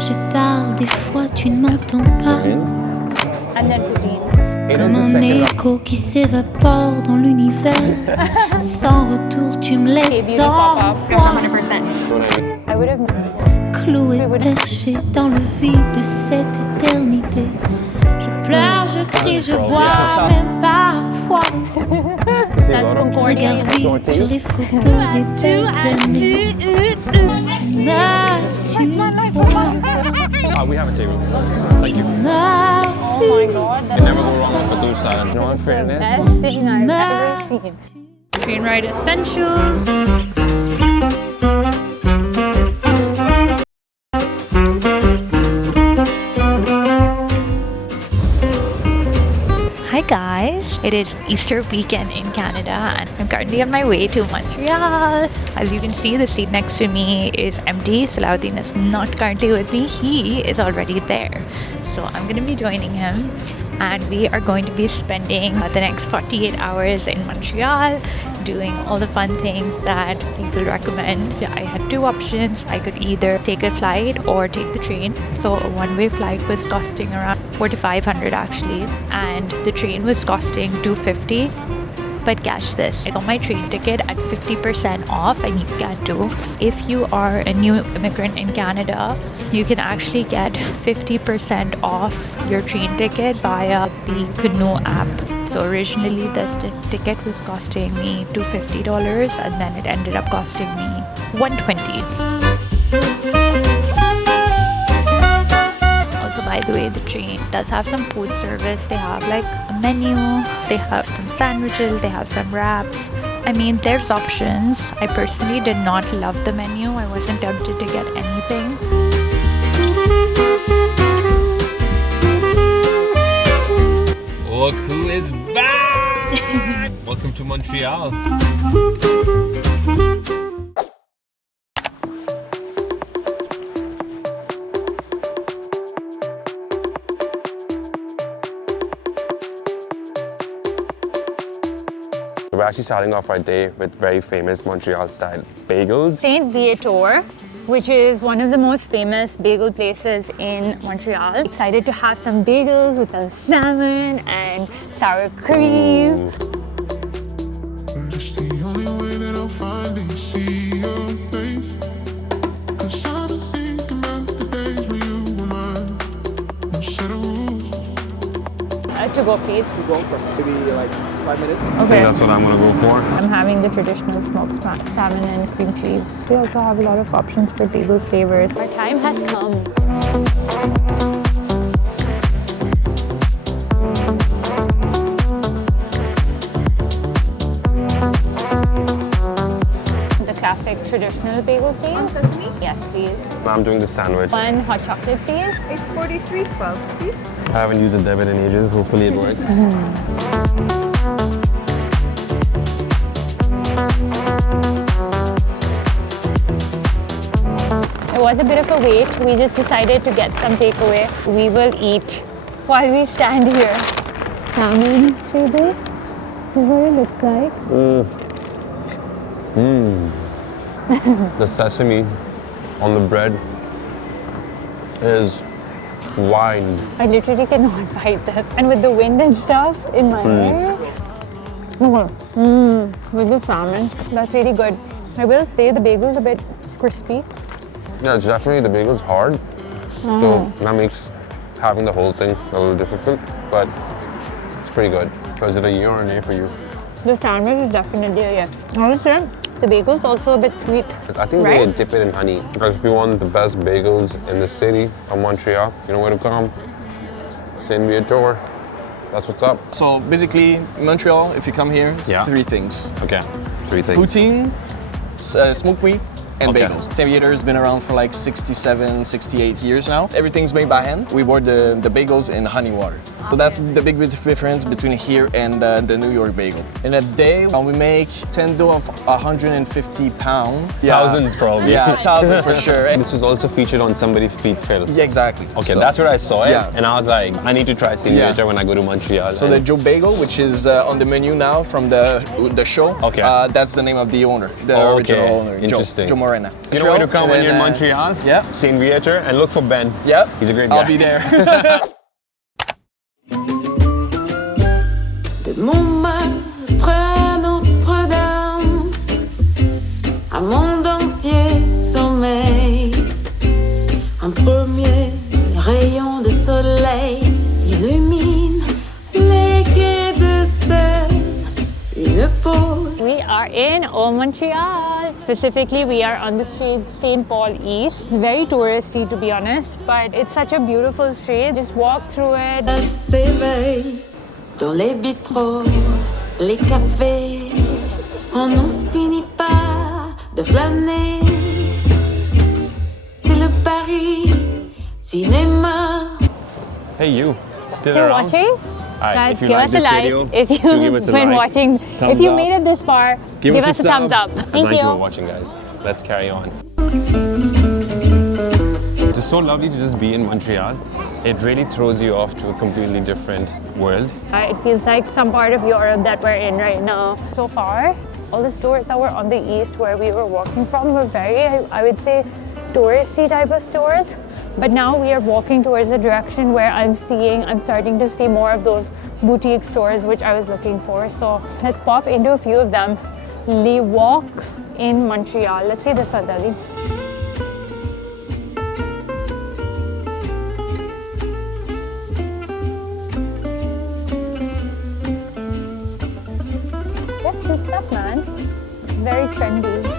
Je parle, des fois tu ne m'entends pas. And then poutine. Comme un écho qui s'évapore dans l'univers. Sans retour, tu me laisses sans foi. 100%. I would have known. Cloué, perché dans le vide de cette éternité. Je pleure, je crie, je bois, même parfois. That's Concordia. Regard vide sur les photos des belles années. Meurs-tu? We have a table. Thank you. Oh my god. You never go wrong with Badoo salad. You know, in fairness. Best thing I've ever seen. Train ride essentials. Hi guys, it is Easter weekend in Canada and I'm currently on my way to Montreal. As you can see, the seat next to me is empty. Salahuddin is not currently with me. He is already there. So I'm going to be joining him and we are going to be spending the next 48 hours in Montreal doing all the fun things that people recommend. I had two options. I could either take a flight or take the train. So a one-way flight was costing around $4,500 actually, and the train was costing $250. But catch this, I got my train ticket at 50% off, and you can too. If you are a new immigrant in Canada, you can actually get 50% off your train ticket via the Canoe app. So originally this ticket was costing me $250 and then it ended up costing me $120. Also, by the way, the train does have some food service. They have like a menu, they have some sandwiches, they have some wraps. I mean, there's options. I personally did not love the menu. I wasn't tempted to get anything. Look who is back! Welcome to Montreal. We're actually starting off our day with very famous Montreal-style bagels. Saint Viateur, which is one of the most famous bagel places in Montreal. Excited to have some bagels with some salmon and sour cream. Ooh. But it's the only way that I'll finally see your face. 'Cause I've been thinking about the days when you were mine. No set of rules. To go, please. To go for maybe like 5 minutes. I Okay. think that's what I'm gonna go for. I'm having the traditional smoked salmon and cream cheese. We also have a lot of options for bagel flavors. Our time has come. The classic traditional bagel, please. Yes, please. I'm doing the sandwich. One hot chocolate, please. It's 43.12, please. I haven't used a debit in ages. Hopefully it works. It was a bit of a wait. We just decided to get some takeaway. We will eat while we stand here. Salmon table. This is what it looks like. The sesame on the bread is wine. I literally cannot bite this. And with the wind and stuff in my hair. With the salmon, that's really good. I will say the bagel is a bit crispy. Yeah, it's definitely, the bagel's hard. So that makes having the whole thing a little difficult, but it's pretty good. Was it a year or an A for you? The sandwich is definitely a yes. I would say the bagel is also a bit sweet. I think Right? they dip it in honey. Because if you want the best bagels in the city of Montreal, you know where to come. Saint Viateur. That's what's up. So basically, Montreal, if you come here, it's Yeah. 3 things. Okay, 3 things. Poutine, smoked meat, and Okay. bagels. Saint Viateur has been around for like 67, 68 years now. Everything's made by hand. We board the bagels in honey water. So that's the big difference between here and the New York bagel. In a day, we make 10 dough of 150 pounds. Thousands probably. Yeah, 1,000 for sure. And This was also featured on somebody's feed film. yeah, exactly. Okay, So- that's where I saw it, Yeah. and I was like, I need to try Saint Yeah. Viateur when I go to Montreal. So the Joe Bagel, which is on the menu now from the show, Okay. that's the name of the owner, the Oh, original okay. owner, Interesting. Joe right now. You know where to come when you're in Montreal? Yeah. St. Viateur, and look for Ben. Yep. He's a great guy. I'll be there. De Montmartre à Notre-Dame, un monde entier sommeille. Un premier rayon de soleil illumine les quais de Seine. Une pause. We are in Old Montreal. Specifically, we are on the street St. Paul East. It's very touristy, to be honest, but it's such a beautiful street. Just walk through it. S'éveille dans les bistrots, les cafés. On n'en finit pas de flâner. C'est le Paris cinéma. Hey, you. Still Still around? watching? Alright, Guys, if you give like us a this like. video, If do give you've us a been like. watching, Thumbs if you up. made it this far, give us a thumbs up. Thank Thank you for you. watching, guys. Let's carry on. It's so lovely to just be in Montreal. It really throws you off to a completely different world. It feels like some part of Europe that we're in right now. So far, all the stores that were on the east where we were walking from were very, I would say, touristy type of stores. But now we are walking towards the direction where I'm starting to see more of those boutique stores which I was looking for. So let's pop into a few of them. Les Walk in Montreal. Let's see this one, Dali. That's good stuff, man. Very trendy.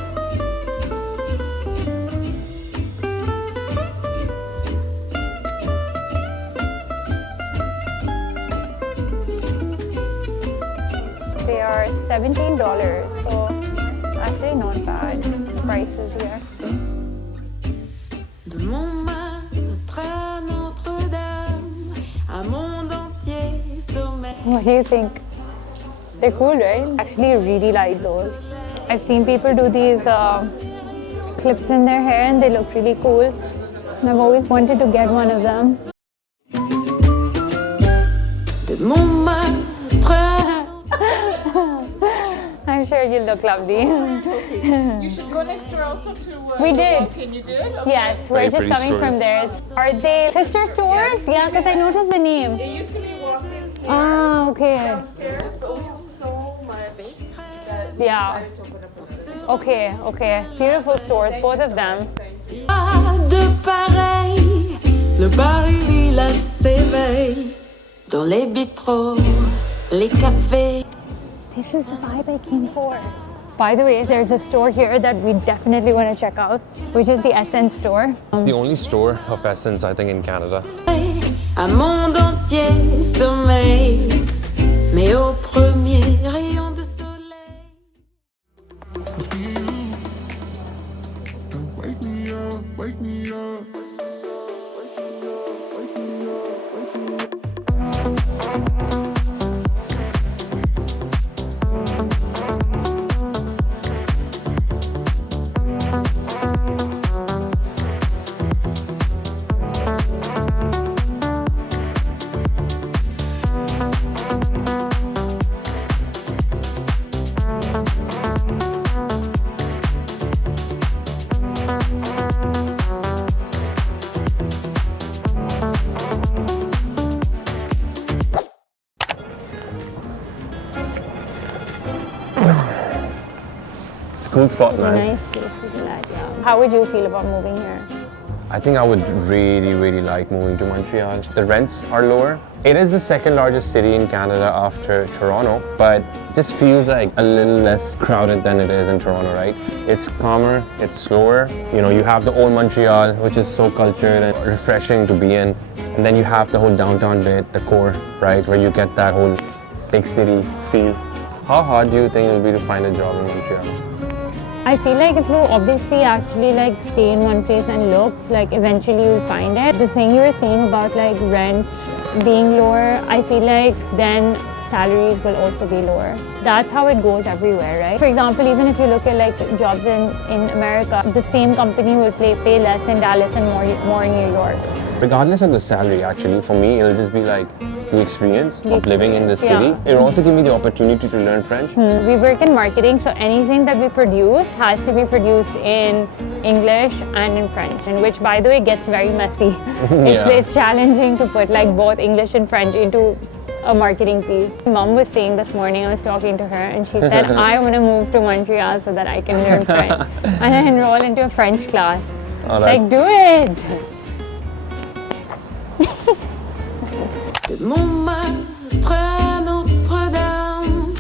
They are $17, so actually not bad prices here. De Montmartre à Notre-Dame, un monde entier sommeille. What do you think? They're cool, right? Actually, I really like those. I've seen people do these clips in their hair and they look really cool. And I've always wanted to get one of them. De Montmartre. I'm sure you look lovely. You should go next door also to We did. Walk-in. You did? Okay. Yes, Very we're just pretty coming stores. from there. Are they sister stores? Yeah, because I noticed the name. It used to be Walk-in here Ah, okay. downstairs, but we have so much that we Yeah. decided to open up a store. Okay. Beautiful stores, both of them. Pas de pareil, le Paris village s'éveille. Dans les bistrots, les cafés. This is the vibe I came for. By the way, there's a store here that we definitely want to check out, which is the Ssense store. It's the only store of Essence, I think, in Canada. Un monde entier sommeille. Mais au premier rayon de soleil. Don't wake me up, wake me up. It's a cool spot, It's a man. nice place to do that, yeah. How would you feel about moving here? I think I would really like moving to Montreal. The rents are lower. It is the second largest city in Canada after Toronto, but it just feels like a little less crowded than it is in Toronto, right? It's calmer, it's slower. You know, you have the Old Montreal, which is so cultured and refreshing to be in. And then you have the whole downtown bit, the core, right? Where you get that whole big city feel. How hard do you think it'll be to find a job in Montreal? I feel like if you obviously actually like stay in one place and look, like eventually you'll find it. The thing you were saying about like rent being lower, I feel like then salaries will also be lower. That's how it goes everywhere, right? For example, even if you look at like jobs in America, the same company will pay less in Dallas and more in New York. Regardless of the salary, actually, for me, it'll just be like the experience of living in the city. It'll also give me the opportunity to learn French. We work in marketing, so anything that we produce has to be produced in English and in French, and which, by the way, gets very messy. It's challenging to put like both English and French into a marketing piece. Mom was saying this morning, I was talking to her, and she said, I want to move to Montreal so that I can learn French and enroll into a French class. Like, do it! De Montmartre à Notre-Dame,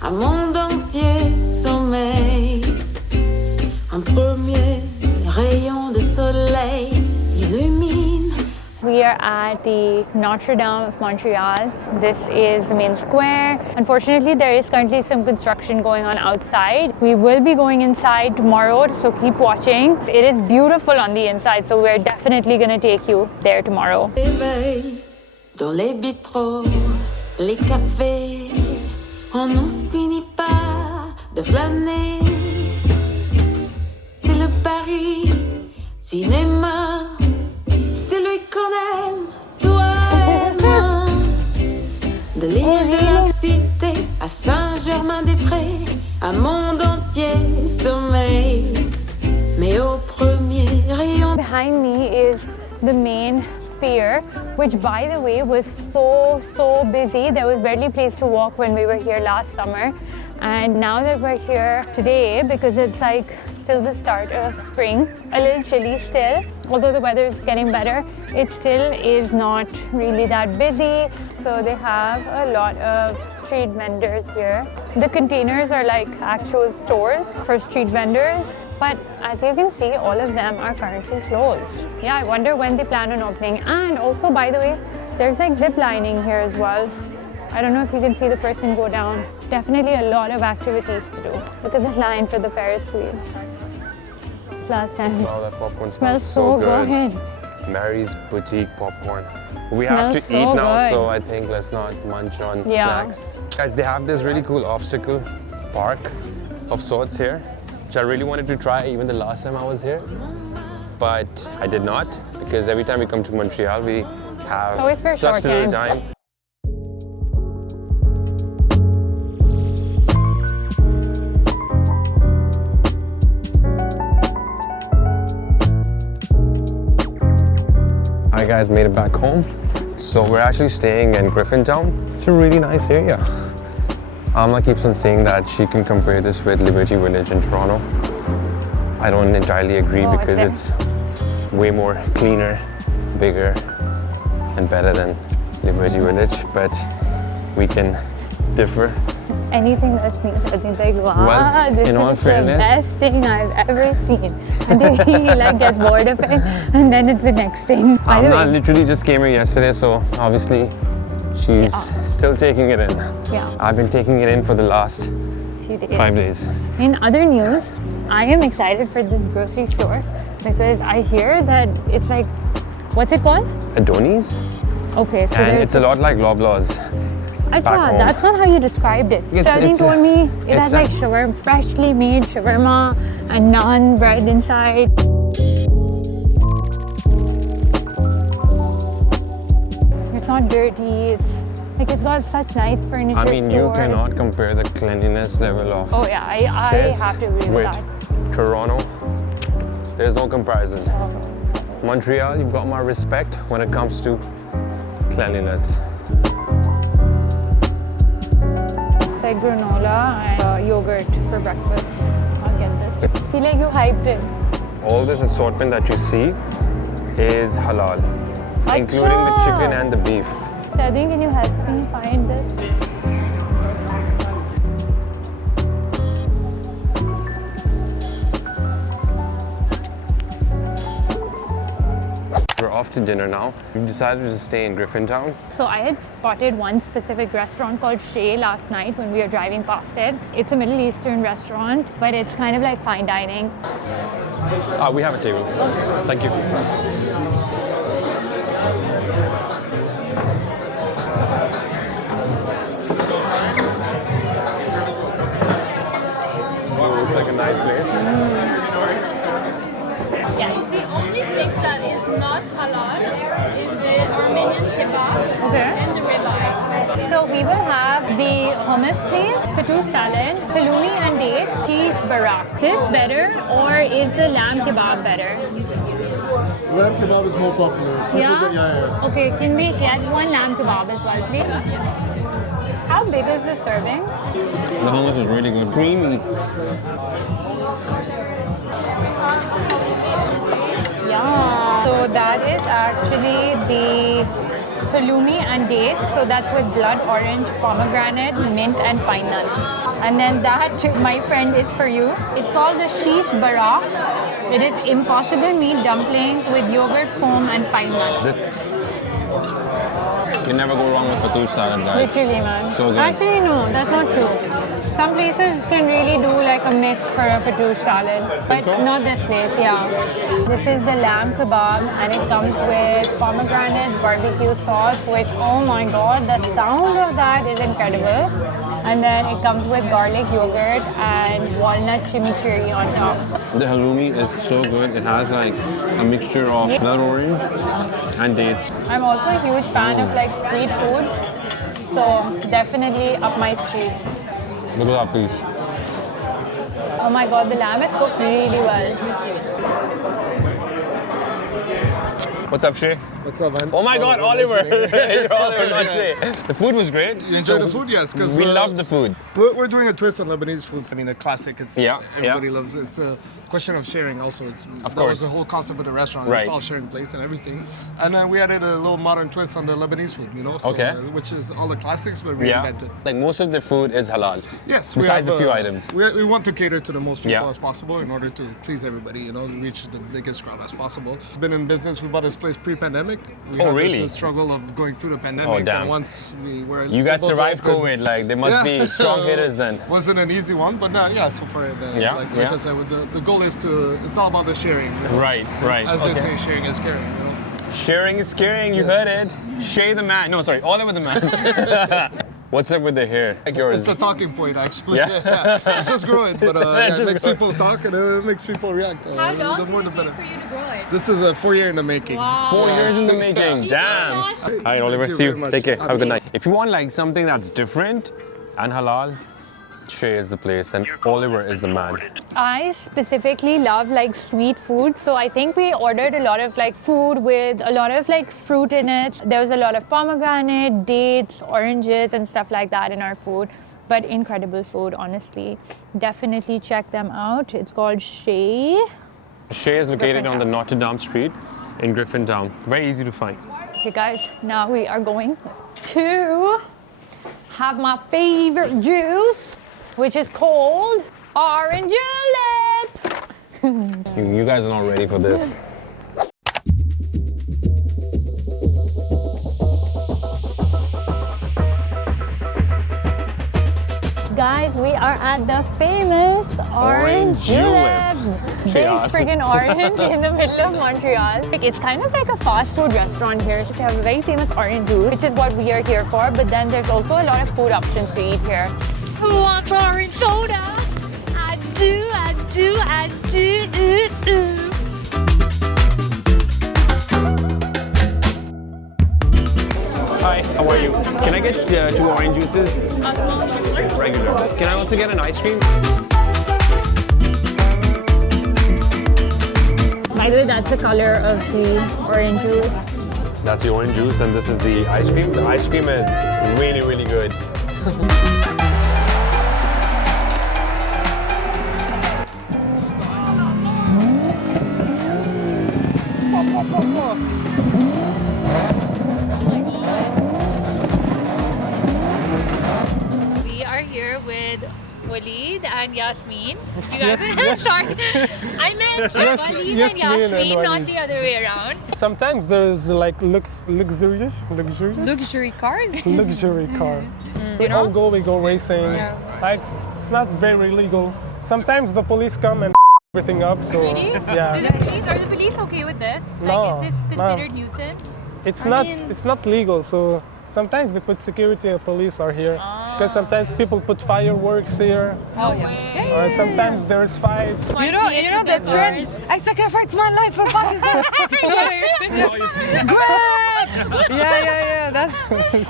un monde entier sommeille. Un premier rayon de soleil illumine. We are at the Notre-Dame of Montreal. This is the main square. Unfortunately, there is currently some construction going on outside. We will be going inside tomorrow, so keep watching. It is beautiful on the inside, so we're definitely going to take you there tomorrow. Éveil dans les bistrots, les cafés, on n'en finit pas de flâner. C'est le Paris cinéma. Celui qu'on aime, toi et moi. De l'île de la Cité à Saint-Germain-des-Prés, un monde entier sommeille. Mais au premier rayon. Behind me is the main pier, which, by the way, was so busy. There was barely place to walk when we were here last summer. And now that we're here today, because it's like till the start of spring, a little chilly still. Although the weather is getting better, it still is not really that busy. So they have a lot of street vendors here. The containers are like actual stores for street vendors. But as you can see, all of them are currently closed. Yeah, I wonder when they plan on opening. And also, by the way, there's like zip lining here as well. I don't know if you can see the person go down. Definitely a lot of activities to do. Look at the line for the Ferris wheel. Last time. Wow, that popcorn Smells so good. Mary's Boutique popcorn. We have to eat now, so I think let's not munch on snacks. Guys, they have this really cool obstacle park of sorts here, which I really wanted to try even the last time I was here. But I did not, because every time we come to Montreal, we have such little time. Hi guys, made it back home. So we're actually staying in Griffin Town. It's a really nice area. Amna keeps on saying that she can compare this with Liberty Village in Toronto. I don't entirely agree because it's way more cleaner, bigger, and better than Liberty Village, but we can differ. Anything that's new, I think like, wow, well, this is the best thing I've ever seen. And then he like gets bored of it, and then it's the next thing. Amna literally just came here yesterday, so obviously she's still taking it in. Yeah. I've been taking it in for the last 5 days. In other news, I am excited for this grocery store because I hear that it's like, what's it called? Adoni's? Okay, so and it's a lot like Loblaws. Achha, that's not how you described it. Sterling told me it has like shawarma, freshly made shawarma and naan bread inside. It's not dirty, it's got such nice furniture. I mean, you cannot compare the cleanliness level of I have to agree with that. Toronto, there's no comparison. Montreal, you've got my respect when it comes to cleanliness. Like granola and yogurt for breakfast. I'll get this. I feel like you hyped it. All this assortment that you see is halal, including the chicken and the beef. Sadhguru, can you help me find this? We're off to dinner now. We've decided to stay in Griffin Town. So I had spotted one specific restaurant called Shay last night when we were driving past it. It's a Middle Eastern restaurant, but it's kind of like fine dining. We have a table. Thank you. Oh, looks like a nice place. The only thing that is not halal Potato salad, halloumi and dates, cheese barak. This better or is the lamb kebab better? Lamb kebab is more popular. Yeah? Okay, can we get one lamb kebab as well, please? How big is the serving? The hummus is really good. Creamy. Yeah. So that is actually the halloumi and dates. So that's with blood orange, pomegranate, mint and pine nuts. And then that, my friend, is for you. It's called the shish barak. It is impossible meat dumplings with yogurt foam and pine nuts. You can never go wrong with fattoush salad, guys. Literally, man. So good. Actually, no, that's not true. Some places can really do like a mix for a fattoush salad, but not this place, yeah. This is the lamb kebab and it comes with pomegranate barbecue sauce, which, oh my god, the sound of that is incredible. And then it comes with garlic yogurt and walnut chimichurri on top. The halloumi is so good. It has like a mixture of blood orange and dates. I'm also a huge fan of like street food, so definitely up my street. Look at that piece. Oh my god, the lamb is cooked really well. What's up, Shay? What's up, man? Oh my god, Oliver! You're Oliver, not Shay. The food was great. You enjoyed the food? Yes, because we love the food. We're doing a twist on Lebanese food. I mean, a classic. It's everybody loves it. It's a question of sharing also. That was the whole concept of the restaurant. Right. It's all sharing plates and everything. And then we added a little modern twist on the Lebanese food, you know? So, which is all the classics, but reinvented. Like most of the food is halal. Yes. Besides a few items. We want to cater to the most people as possible in order to please everybody, you know, reach the biggest crowd as possible. Been in business, we bought this place pre-pandemic. We had the struggle of going through the pandemic. Oh, damn. And once we were You guys survived COVID, like, they must be strong hitters then. Wasn't an easy one, but so far, like I said, the goal is it's all about the sharing. You know? Right. As they say, sharing is caring, you know? Sharing is caring, you heard it. Shay the man. No, sorry, Oliver the man. What's up with the hair? Like yours. It's a talking point, actually. Yeah? Just grow it, but it makes people talk and it makes people react. How long the more the did better. it take for you to grow it? This is a 4 year in the making. Wow. 4 years in the making, damn. All right, Oliver, see you. Take care, have a good night. If you want like something that's different and halal, Shay is the place and Oliver is the man. I specifically love like sweet food, so I think we ordered a lot of like food with a lot of like fruit in it. There was a lot of pomegranate, dates, oranges and stuff like that in our food, but incredible food, honestly. Definitely check them out. It's called Shay. Shay is located on the Notre-Dame street in Griffin Town. Very easy to find. Okay guys, now we are going to have my favorite juice, which is called Orange Julep. You guys are not ready for this. Guys, we are at the famous Orange Julep. Big friggin' orange in the middle of Montreal. Like, it's kind of like a fast food restaurant here. So they have a very famous orange juice, which is what we are here for. But then there's also a lot of food options to eat here. Who wants orange soda? I do. Hi, how are you? Can I get 2 orange juices? Regular. Can I also get an ice cream? By the way, that's the color of the orange juice. That's the orange juice and this is the ice cream. The ice cream is really, really good. We are here with Walid and Yasmin. You guys, sorry. I meant Walid and Yasmin, not the other way around. Sometimes there's like luxury cars? luxury car. You know? We go racing. Yeah. Like it's not very legal. Sometimes the police come and everything up. So Really? yeah. Are the police okay with this? No, Like, is this considered nuisance? It's not legal. So sometimes they put security and police are here because sometimes people put fireworks here. Oh yeah. Or sometimes there's fights. You know the trend. I sacrificed my life for Pakistan. Grab! Yeah. That's.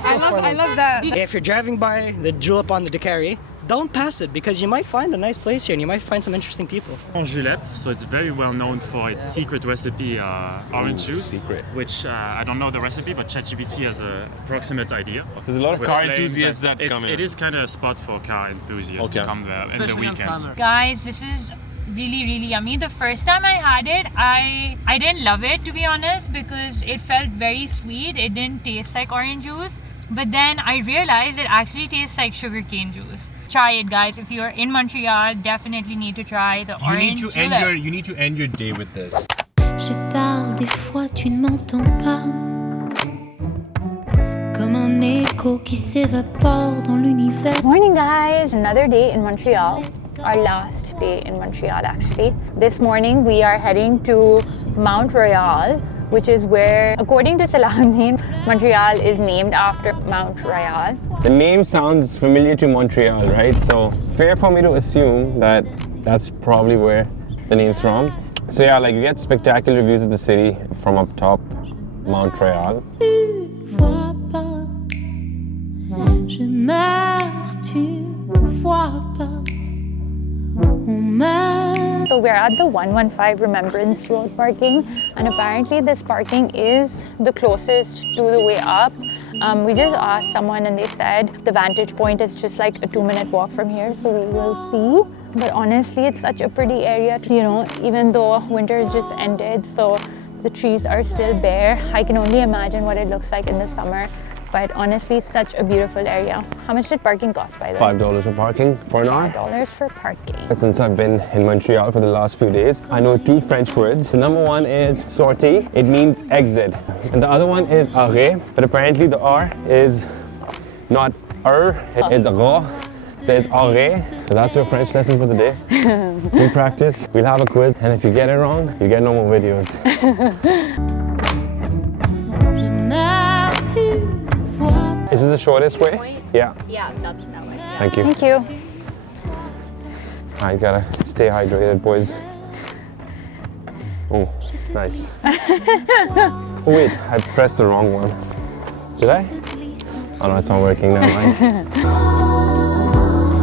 I love that. If you're driving by the Julep on the Decari, don't pass it because you might find a nice place here and you might find some interesting people. Julep, so it's very well known for its secret recipe orange juice. Secret. Which I don't know the recipe, but ChatGPT has a approximate idea. There's a lot of With car flames enthusiasts and that come in. It is kind of a spot for car enthusiasts to come there in the weekends. Guys, this is really yummy. The first time I had it, I didn't love it, to be honest, because it felt very sweet. It didn't taste like orange juice. But then I realized it actually tastes like sugarcane juice. Try it, guys. If you're in Montreal, definitely need to try the orange julep. You need to end your day with this. Je parle des fois tu ne m'entends pas. Comme un écho qui s'évapore dans l'univers. Morning, guys. Another day in Montreal. Our last day in Montreal, actually. This morning we are heading to Montreal, which is where, according to Salahuddin, Montreal is named after Mount Royal. The name sounds familiar to Montreal, right? So fair for me to assume that that's probably where the name's from. So yeah, like you get spectacular views of the city from up top, Montreal. Tu vois pas. Je meurs, tu vois pas. So we're at the 115 Remembrance Road parking, and apparently this parking is the closest to the way up. We just asked someone and they said the vantage point is just like a 2-minute walk from here, so we will see. But honestly, it's such a pretty area, you know, even though winter has just ended, so the trees are still bare. I can only imagine what it looks like in the summer. But honestly, such a beautiful area. How much did parking cost, by the way? $5 for parking for an hour. $5 for parking. Since I've been in Montreal for the last few days, I know 2 French words. The number one is sortie. It means exit. And the other one is arrêt. But apparently the R is not it is ra. So it's arrêt. So that's your French lesson for the day. We practice, we'll have a quiz. And if you get it wrong, you get no more videos. Is this the shortest way? Yeah. Yeah, that's that way. Yeah. Thank you. Thank you. I gotta stay hydrated, boys. Oh, nice. Oh wait, I pressed the wrong one. Did I? Oh no, it's not working now.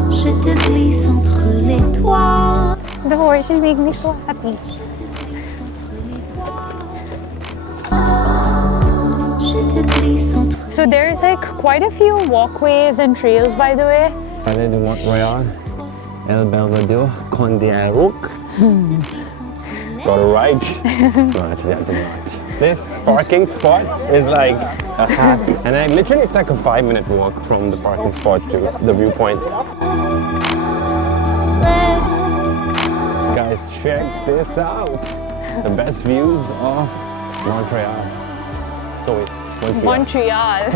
Je te glisse entre les doigts. The horses make me so happy. So there's like quite a few walkways and trails, by the way. Palais de Montreal, El Belvedere, Condé Rook. Got it right. No, actually, I did not. This parking spot is like a hack. And literally, it's like a 5-minute walk from the parking spot to the viewpoint. Guys, check this out. The best views of Montreal. So wait. Montreal.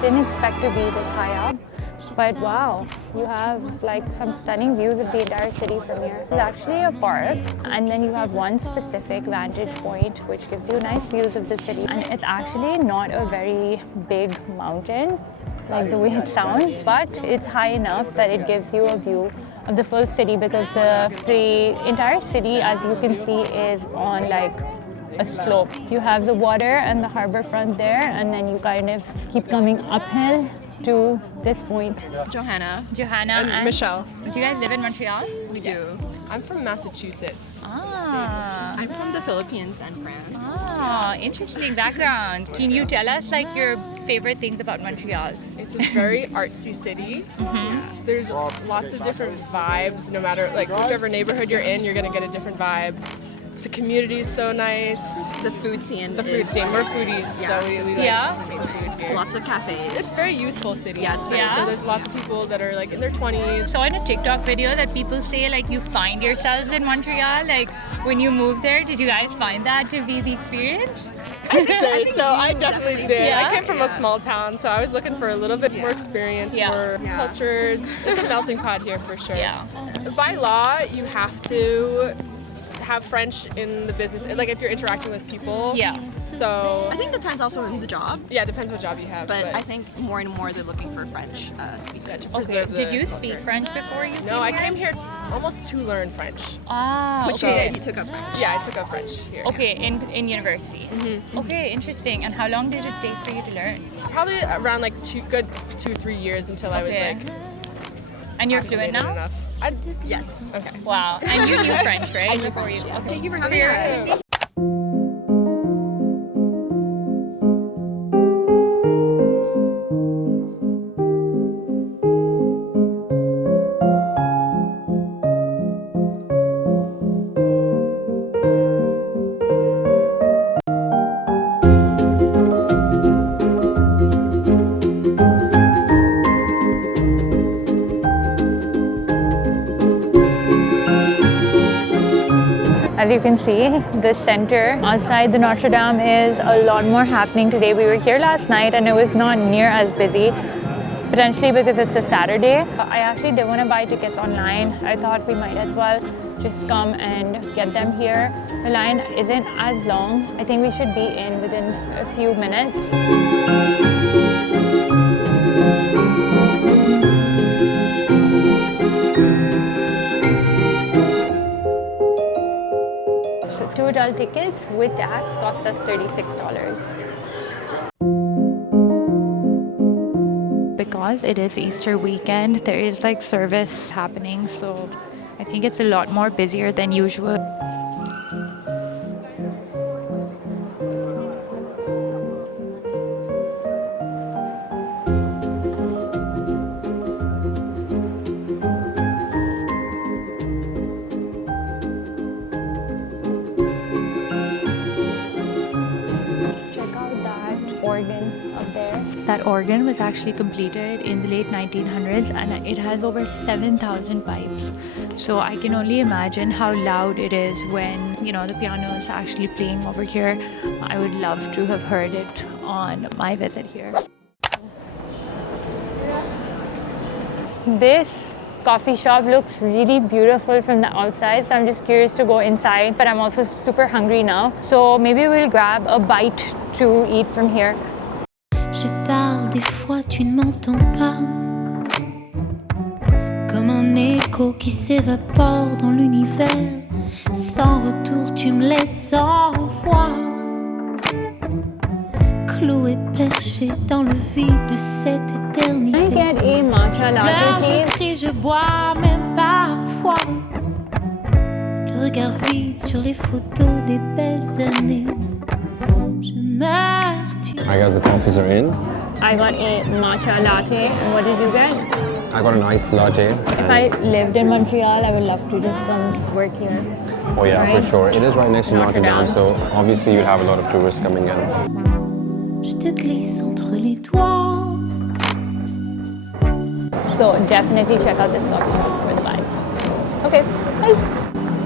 Didn't expect to be this high up. But wow, you have like some stunning views of the entire city from here. It's actually a park, and then you have one specific vantage point which gives you nice views of the city. And it's actually not a very big mountain, like the way it sounds, but it's high enough that it gives you a view of the full city, because the entire city, as you can see, is on like a slope. You have the water and the harbor front there, and then you kind of keep coming uphill to this point. Johanna. And Michelle. Do you guys live in Montreal? We do. I'm from Massachusetts. Ah. I'm from the Philippines and France. Ah, interesting background. Can you tell us like your favorite things about Montreal? It's a very artsy city. Mm-hmm. There's lots of different vibes. No matter like whichever neighborhood you're in, you're gonna get a different vibe. The community is so nice. The food scene. We're foodies, so we like to make food here. Lots of cafes. It's a very youthful city. Yeah, it's very So there's lots of people that are like in their 20s. Saw in a TikTok video that people say like you find yourselves in Montreal. Like when you moved there, did you guys find that to be the experience? I think so. I definitely did. Yeah? I came from a small town, so I was looking for a little bit more experience, more cultures. It's a melting pot here for sure. Yeah. By law, you have to have French in the business, like if you're interacting with people. Yeah. So I think it depends also on the job. Yeah, it depends what job you have. But I think more and more they're looking for French speakers. Okay. Did you speak French before you came here? No, I came here almost to learn French. Ah, Which you did. You took up French. Yeah, I took up French here. Okay, in university. Okay, interesting. And how long did it take for you to learn? Probably around like 2-3 years until I was like. And you're fluent now? Enough. Yes. Okay. Wow. And you knew French, right? Before you. Okay. Thank you for having us. As you can see, the center outside the Notre-Dame is a lot more happening today. We were here last night and it was not near as busy, potentially because it's a Saturday. I actually did want to buy tickets online. I thought we might as well just come and get them here. The line isn't as long. I think we should be in within a few minutes. So 2 adult tickets with tax cost us $36. Because it is Easter weekend, there is like service happening, so I think it's a lot more busier than usual. That organ was actually completed in the late 1900s and it has over 7,000 pipes. So I can only imagine how loud it is when, you know, the piano is actually playing over here. I would love to have heard it on my visit here. This coffee shop looks really beautiful from the outside, so I'm just curious to go inside, but I'm also super hungry now. So maybe we'll grab a bite to eat from here. Je parle des fois, tu ne m'entends pas. Comme un écho qui s'évapore dans l'univers. Sans retour, tu me laisses sans voix. Cloué perché dans le vide de cette éternité. Can I get a matcha latte, please? Je crie, je bois, même parfois. Le regard vide sur les photos des belles années. Je meurs. I guess the coffees are in. I got a matcha latte. And what did you get? I got a nice latte. If I lived in Montreal, I would love to just come work here. Oh yeah, right? for sure. It is right next to Notre-Dame, so obviously you'll have a lot of tourists coming in. Je te glisse entre les doigts. So definitely check out this coffee shop for the vibes. Okay, bye.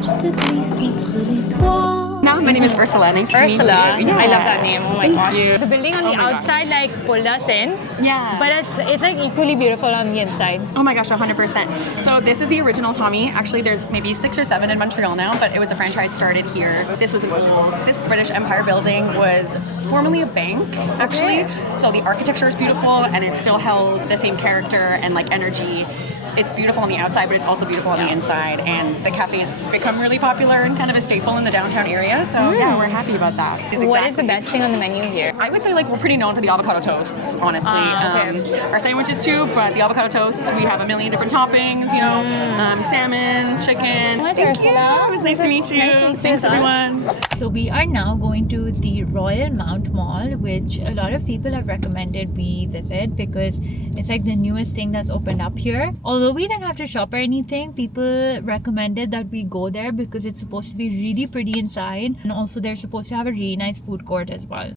Je te glisse entre les doigts. Now, my name is Ursula. Nice to meet you. Ursula, I love that name. Oh my gosh. you. The building on the outside like pulled us in. Yeah. But it's like equally beautiful on the inside. Oh my gosh, 100%. So this is the original Tommy. Actually, there's maybe 6 or 7 in Montreal now, but it was a franchise started here. This was old. This British Empire building was formerly a bank, actually. Okay. So the architecture is beautiful, and it still held the same character and like energy. It's beautiful on the outside, but it's also beautiful on the inside. And the cafe has become really popular and kind of a staple in the downtown area. So yeah, we're happy about that. What is the best thing on the menu here? I would say like we're pretty known for the avocado toasts, honestly. Okay. Our sandwiches too, but the avocado toasts, we have a million different toppings, you know, salmon, chicken. Hi, Thank Ursula. you. It was nice to meet you. Nice to meet you. Thanks, everyone. So we are now going to the Royal Mount Mall, which a lot of people have recommended we visit because it's like the newest thing that's opened up here. Although we didn't have to shop or anything, people recommended that we go there because it's supposed to be really pretty inside, and also they're supposed to have a really nice food court as well.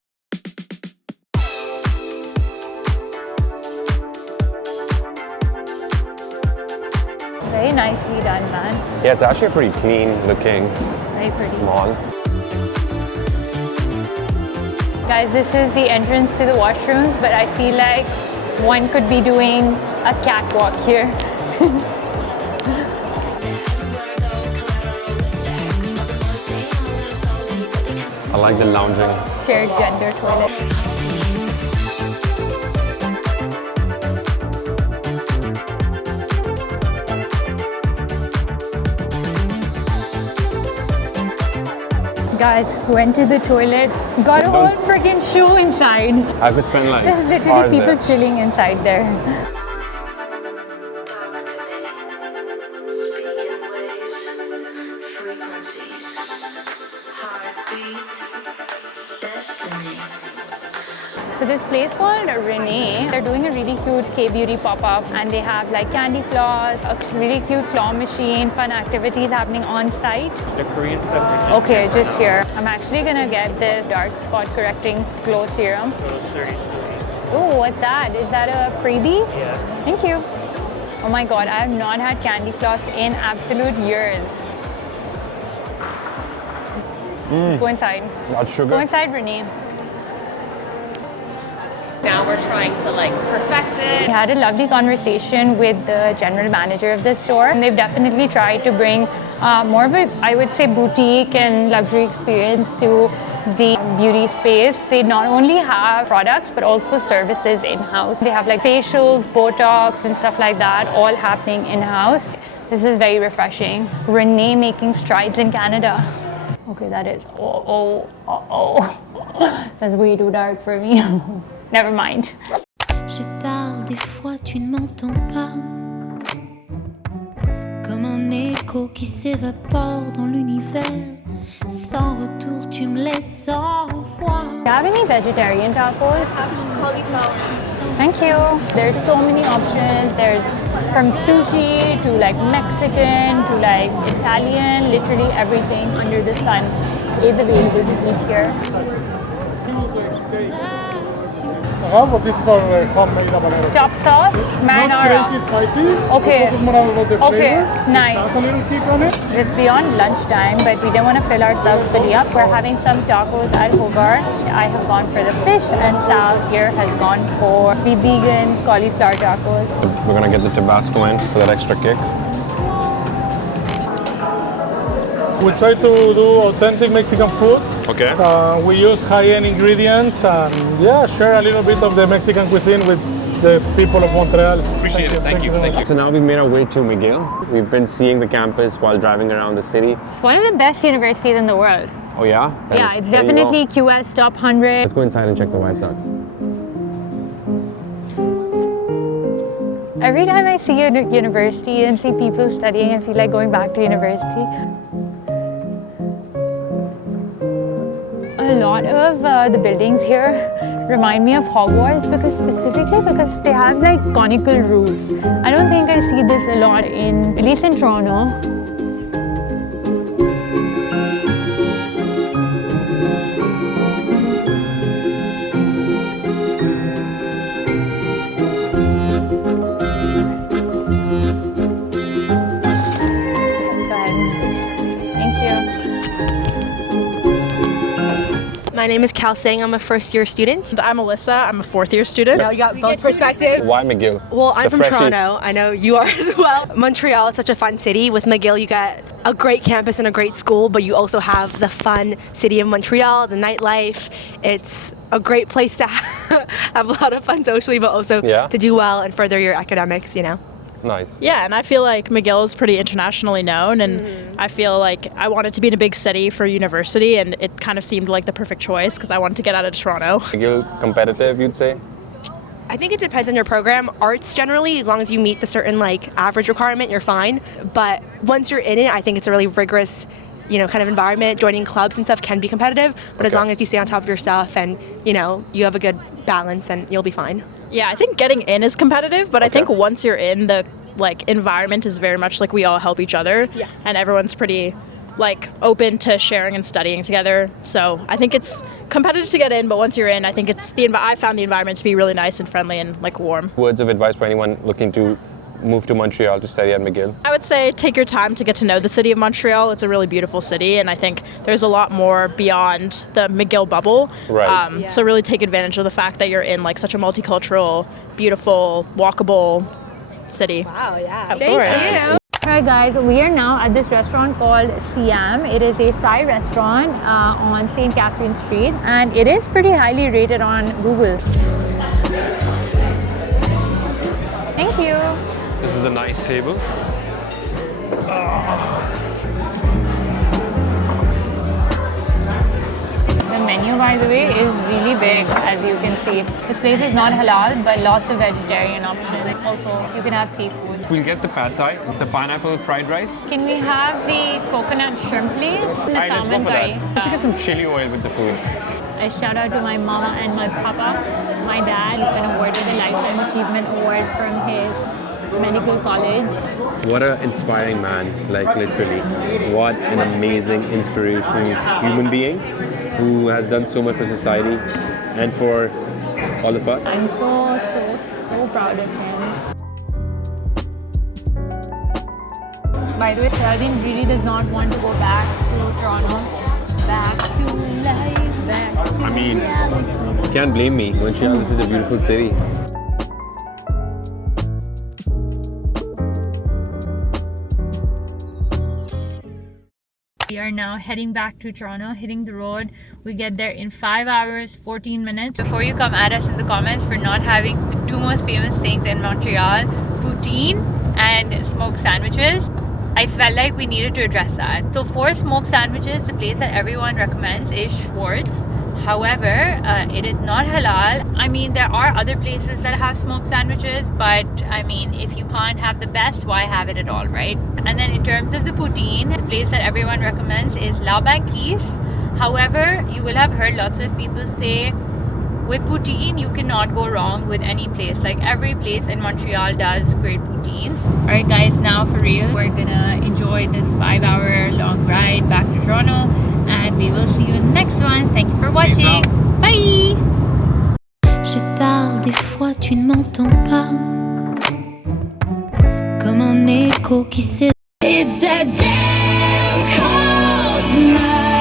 Very nicely done, man. Yeah, it's actually a pretty clean looking Very pretty. mall. Guys, this is the entrance to the washrooms, but I feel like one could be doing a catwalk here. I like the lounging. Shared gender toilet. Guys, went to the toilet, got a whole freaking shoe inside. I could spend like There's literally people chilling inside there. So this place called Renee, they're doing a really cute K-beauty pop-up and they have like candy floss, a really cute claw machine, fun activities happening on site. The Korean stuff. Okay, just here. I'm actually gonna get this dark spot correcting glow serum. Oh, what's that? Is that a freebie? Yeah. Thank you. Oh my god, I have not had candy floss in absolute years. Go inside. Not sugar. Go inside, Renee. Now we're trying to like perfect it. We had a lovely conversation with the general manager of the store. And they've definitely tried to bring more of a, I would say, boutique and luxury experience to the beauty space. They not only have products but also services in-house. They have like facials, Botox and stuff like that all happening in-house. This is very refreshing. Renee making strides in Canada. Okay, that is, that's way too dark for me. Never mind. Je parle des fois, tu ne m'entends pas. Comme un écho qui s'évapore dans l'univers. Sans retour, tu me laisses sans voix. Do you have any vegetarian tacos? Thank you. There's so many options. There's from sushi to like Mexican to like Italian. Literally everything under the sun is available to eat here. But this is our homemade habanero. Chop sauce, marinara. Not crazy spicy. Okay. Focus more about the flavor. Nice. Has a little kick on it. It's beyond lunchtime, but we didn't want to fill ourselves fully up. We're having some tacos at Hogar. I have gone for the fish, and Sal here has gone for the vegan cauliflower tacos. We're gonna get the Tabasco in for that extra kick. We try to do authentic Mexican food. Okay. We use high-end ingredients and share a little bit of the Mexican cuisine with the people of Montreal. Appreciate it. Thank you. So now we've made our way to McGill. We've been seeing the campus while driving around the city. It's one of the best universities in the world. Oh yeah? Yeah, it's definitely QS top 100. Let's go inside and check the vibes out. Every time I see a university and see people studying, I feel like going back to university. A lot of the buildings here remind me of Hogwarts because they have like conical roofs. I don't think I see this a lot at least in Toronto. My name is Cal Singh. I'm a first-year student. And I'm Alyssa. I'm a fourth-year student. Now you got both perspective. Why McGill? Well, I'm from Toronto. I know you are as well. Montreal is such a fun city. With McGill, you got a great campus and a great school, but you also have the fun city of Montreal, the nightlife. It's a great place to have a lot of fun socially, but also to do well and further your academics, you know. Nice. Yeah, and I feel like McGill is pretty internationally known, and I feel like I wanted to be in a big city for university, and it kind of seemed like the perfect choice because I wanted to get out of Toronto. McGill competitive, you'd say? I think it depends on your program. Arts generally, as long as you meet the certain like average requirement, you're fine. But once you're in it, I think it's a really rigorous, you know, kind of environment. Joining clubs and stuff can be competitive, but as long as you stay on top of your stuff and, you know, you have a good balance, then you'll be fine. Yeah, I think getting in is competitive, but I think once you're in, the like environment is very much like we all help each other, and everyone's pretty like open to sharing and studying together. So I think it's competitive to get in, but once you're in, I think it's I found the environment to be really nice and friendly and like warm. Words of advice for anyone looking to move to Montreal to study at McGill? I would say take your time to get to know the city of Montreal. It's a really beautiful city, and I think there's a lot more beyond the McGill bubble. Right. So really take advantage of the fact that you're in like such a multicultural, beautiful, walkable city. Wow, yeah. Of course. Alright guys, we are now at this restaurant called Siam. It is a Thai restaurant on St. Catherine Street and it is pretty highly rated on Google. Thank you. This is a nice table. The menu, by the way, is really big, as you can see. This place is not halal, but lots of vegetarian options. Also, you can have seafood. We'll get the pad thai, the pineapple fried rice. Can we have the coconut shrimp, please? The Alright, let's go for curry. that. Let's get some chili oil with the food. A shout out to my mama and my papa. My dad been awarded a Lifetime Achievement Award from his medical college. What an inspiring man, like literally. What an amazing, inspirational human being who has done so much for society and for all of us. I'm so proud of him. By the way, Saladin really does not want to go back to Toronto. Back to life, back to reality. Can't blame me. Montreal, this is a beautiful city. We are now heading back to Toronto, hitting the road. We get there in 5 hours, 14 minutes. Before you come at us in the comments for not having the two most famous things in Montreal, poutine and smoked sandwiches, I felt like we needed to address that. So for smoked sandwiches, the place that everyone recommends is Schwartz. However, it is not halal. I mean, there are other places that have smoked sandwiches, but I mean, if you can't have the best, why have it at all, right? And then in terms of the poutine, the place that everyone recommends is La Banquise. However, you will have heard lots of people say, with poutine, you cannot go wrong with any place. Like every place in Montreal does great poutines. Alright guys, now for real, we're gonna enjoy this 5-hour long ride back to Toronto and we will see you in the next one. Thank you for watching. Bye! Je parle des fois, tu ne m'entends pas. Comme un écho qui s'est